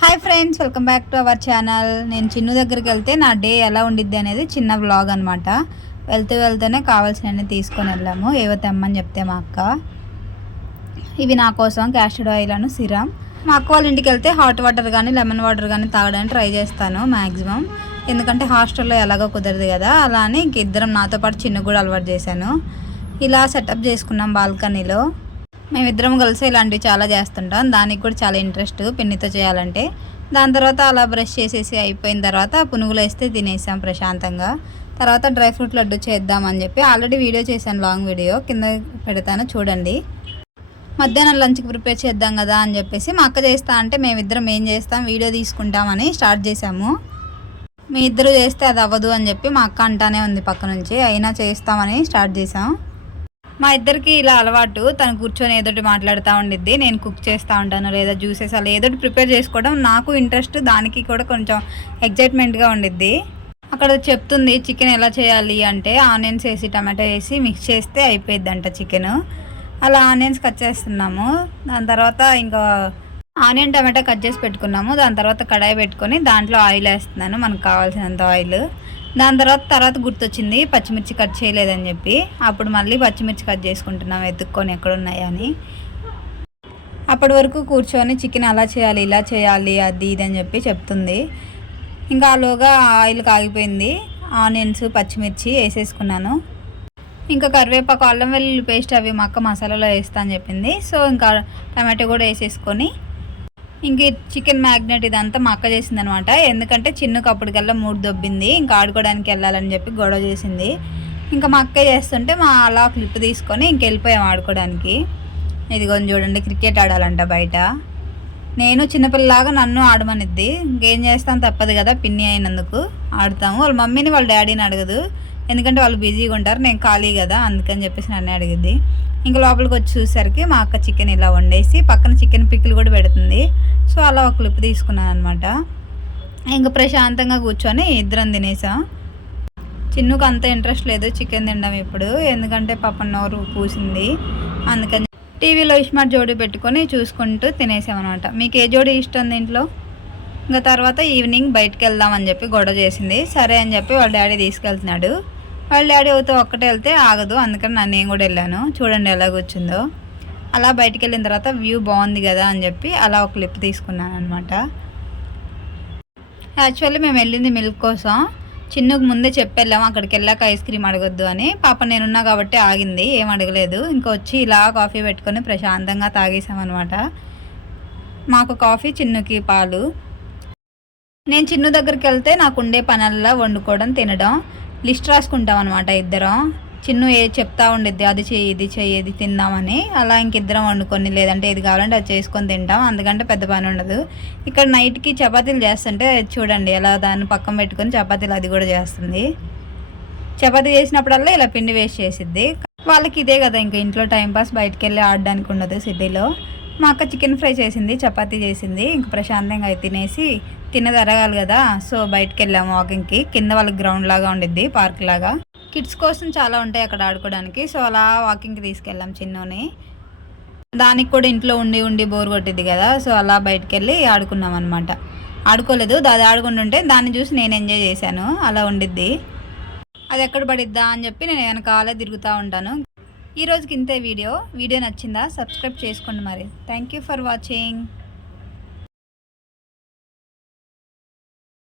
Hi friends, welcome back to our channel. నేను చిన్ను దగ్గరికి వెళ్తే నా డే ఎలా ఉండిద్ది అనేది చిన్న వ్లాగ్ అనమాట. వెళ్తూనే కావాల్సినవన్నీ తీసుకొని వెళ్ళాము. ఏవో తెమ్మని చెప్తే మా అక్క, ఇవి నా కోసం క్యాస్టర్డ్ ఆయిల్ అను సిరమ్. మా అక్క వాళ్ళ ఇంటికి వెళ్తే హాట్ వాటర్ కానీ లెమన్ వాటర్ కానీ తాగడానికి ట్రై చేస్తాను మ్యాక్సిమం. ఎందుకంటే హాస్టల్లో ఎలాగో కుదరదు కదా, అలా అని ఇంక ఇద్దరం నాతో పాటు చిన్న కూడా అలవాటు చేశాను. ఇలా సెటప్ చేసుకున్నాం బాల్కనీలో. మేమిద్దరం కలిసి ఇలాంటివి చాలా చేస్తుంటాం. దానికి కూడా చాలా ఇంట్రెస్ట్ పిన్నితో చేయాలంటే. దాని తర్వాత అలా బ్రష్ చేసేసి అయిపోయిన తర్వాత పునుగులు వేస్తే తినేసాం ప్రశాంతంగా. తర్వాత డ్రై ఫ్రూట్ లడ్డు చేద్దామని చెప్పి ఆల్రెడీ వీడియో చేశాను, లాంగ్ వీడియో కింద పెడతాను చూడండి. మధ్యాహ్నం లంచ్కి ప్రిపేర్ చేద్దాం కదా అని చెప్పేసి మా అక్క చేస్తా అంటే మేమిద్దరం ఏం చేస్తాం, వీడియో తీసుకుంటామని స్టార్ట్ చేసాము. మీ ఇద్దరు చేస్తే అది అవ్వదు అని చెప్పి మా అక్క అంటానే ఉంది పక్క నుంచి, అయినా చేస్తామని స్టార్ట్ చేసాం. మా ఇద్దరికి ఇలా అలవాటు. తను కూర్చొని ఏదోటి మాట్లాడుతూ ఉండిద్ది, నేను కుక్ చేస్తూ ఉంటాను లేదా జ్యూసెస్ అలా ఏదోటి ప్రిపేర్ చేసుకోవడం నాకు ఇంట్రెస్ట్. దానికి కూడా కొంచెం ఎగ్జైట్మెంట్గా ఉండిద్ది. అక్కడ చెప్తుంది చికెన్ ఎలా చేయాలి అంటే, ఆనియన్స్ వేసి టమాటో వేసి మిక్స్ చేస్తే అయిపోయిద్దంట చికెన్. అలా ఆనియన్స్ కట్ చేస్తున్నాము. దాని తర్వాత ఇంకా ఆనియన్ టమాటా కట్ చేసి పెట్టుకున్నాము. దాని తర్వాత కడాయి పెట్టుకొని దాంట్లో ఆయిల్ వేస్తున్నాను, మనకు కావాల్సినంత ఆయిల్. దాని తర్వాత గుర్తొచ్చింది పచ్చిమిర్చి కట్ చేయలేదని చెప్పి, అప్పుడు మళ్ళీ పచ్చిమిర్చి కట్ చేసుకుంటున్నాం ఎత్తుక్కొని ఎక్కడున్నాయని. అప్పటి వరకు కూర్చొని చికెన్ అలా చేయాలి ఇలా చేయాలి అది ఇది అని చెప్పి చెప్తుంది. ఇంకా ఆలోగా ఆయిల్ కాగిపోయింది. ఆనియన్స్ పచ్చిమిర్చి వేసేసుకున్నాను. ఇంకా కరివేపాకు అల్లం వెల్లుల్లి పేస్ట్ అవి మా అక్క మసాలాలో వేస్తా అని చెప్పింది. సో ఇంకా టమాటో కూడా వేసేసుకొని ఇంక చికెన్ మ్యాగ్నెట్ ఇదంతా మా అక్క చేసింది అనమాట. ఎందుకంటే చిన్నకు అప్పటికల్లా మూడు దొబ్బింది, ఇంకా ఆడుకోవడానికి వెళ్ళాలని చెప్పి గొడవ చేసింది. ఇంకా మా అక్క చేస్తుంటే మా అలా క్లిప్ తీసుకొని ఇంక వెళ్ళిపోయాం ఆడుకోవడానికి. ఇదిగోని చూడండి, క్రికెట్ ఆడాలంట బయట. నేను చిన్నపిల్లలాగా నన్ను ఆడమనిద్ది. ఇంకేం చేస్తాను, తప్పదు కదా, పిన్ని అయినందుకు ఆడతాము. వాళ్ళ మమ్మీని వాళ్ళ డాడీని అడగదు, ఎందుకంటే వాళ్ళు బిజీగా ఉంటారు, నేను ఖాళీ కదా అందుకని చెప్పేసి నన్ను అడిగిద్ది. ఇంకా లోపలికి వచ్చి చూసేసరికి మా అక్క చికెన్ ఇలా వండేసి పక్కన చికెన్ పిక్కులు కూడా పెడుతుంది. సో అలా ఒక క్లిప్ తీసుకున్నాను అనమాట. ఇంకా ప్రశాంతంగా కూర్చొని ఇద్దరం తినేసాం. చిన్నుకు అంత ఇంట్రెస్ట్ లేదు చికెన్ తినడం ఇప్పుడు, ఎందుకంటే పాప నోరు పూసింది. అందుకని టీవీలో ఇస్మార్ట్ జోడీ పెట్టుకొని చూసుకుంటూ తినేసామన్నమాట. మీకు ఏ జోడీ ఇష్టం దీంట్లో? ఇంకా తర్వాత ఈవినింగ్ బయటకు వెళ్దామని చెప్పి గొడవ చేసింది. సరే అని చెప్పి వాళ్ళ డాడీ తీసుకెళ్తున్నాడు. వాళ్ళ డాడీ అవుతూ ఒక్కటే వెళ్తే ఆగదు, అందుకని నేను కూడా వెళ్ళాను. చూడండి ఎలా కూర్చుందో. అలా బయటికి వెళ్ళిన తర్వాత వ్యూ బాగుంది కదా అని చెప్పి అలా ఒక క్లిప్ తీసుకున్నాను అనమాట. యాక్చువల్లీ మేము వెళ్ళింది మిల్క్ కోసం. చిన్నుకు ముందే చెప్పెళ్ళాము అక్కడికి వెళ్ళాక ఐస్ క్రీమ్ అడగొద్దు అని. పాప నేనున్నా కాబట్టి ఆగింది, ఏం అడగలేదు. ఇంకా వచ్చి ఇలా కాఫీ పెట్టుకొని ప్రశాంతంగా తాగేసామన్నమాట. మాకు కాఫీ, చిన్నుకి పాలు. నేను చిన్ను దగ్గరికి వెళ్తే నాకు ఉండే పనల్లా వండుకోవడం తినడం, లిస్ట్ రాసుకుంటాం అనమాట ఇద్దరం. చిన్ను చెప్తా ఉండిద్ది, అది చెయ్యి ఇది చెయ్యి ఇది తిందామని. అలా ఇంకిద్దరం వండుకొని లేదంటే ఏది కావాలంటే అది చేసుకొని తింటాం, అందుకంటే పెద్ద పని ఉండదు. ఇక్కడ నైట్కి చపాతీలు చేస్తుంటే చూడండి ఎలా దాన్ని పక్కన పెట్టుకొని చపాతీలు అది కూడా చేస్తుంది. చపాతీ చేసినప్పుడల్లా ఇలా పిండి వేస్ట్ చేసిద్ది. వాళ్ళకి ఇదే కదా ఇంకా ఇంట్లో టైంపాస్, బయటికి వెళ్ళి ఆడడానికి ఉండదు సిటీలో. మా అక్క చికెన్ ఫ్రై చేసింది, చపాతీ చేసింది. ఇంక ప్రశాంతంగా అవి తినేసి తిన్నది అరగాలి కదా, సో బయటకు వెళ్ళాము వాకింగ్కి. కింద వాళ్ళకి గ్రౌండ్ లాగా ఉండిద్ది, పార్క్ లాగా. కిడ్స్ కోసం చాలా ఉంటాయి అక్కడ ఆడుకోవడానికి. సో అలా వాకింగ్కి తీసుకెళ్ళాం చిన్నుని. దానికి కూడా ఇంట్లో ఉండి బోర్ కొట్టిద్ది కదా, సో అలా బయటకు వెళ్ళి ఆడుకున్నాం అనమాట. ఆడుకోలేదు, అది ఆడుకుంటుంటే దాన్ని చూసి నేను ఎంజాయ్ చేశాను. అలా ఉండిద్ది. అది ఎక్కడ పడిద్దా అని చెప్పి నేను వెనకాలే తిరుగుతూ ఉంటాను. ఈ రోజుకి ఇంతే వీడియో నచ్చిందా? సబ్స్క్రైబ్ చేసుకోండి మరి. Thank you for watching.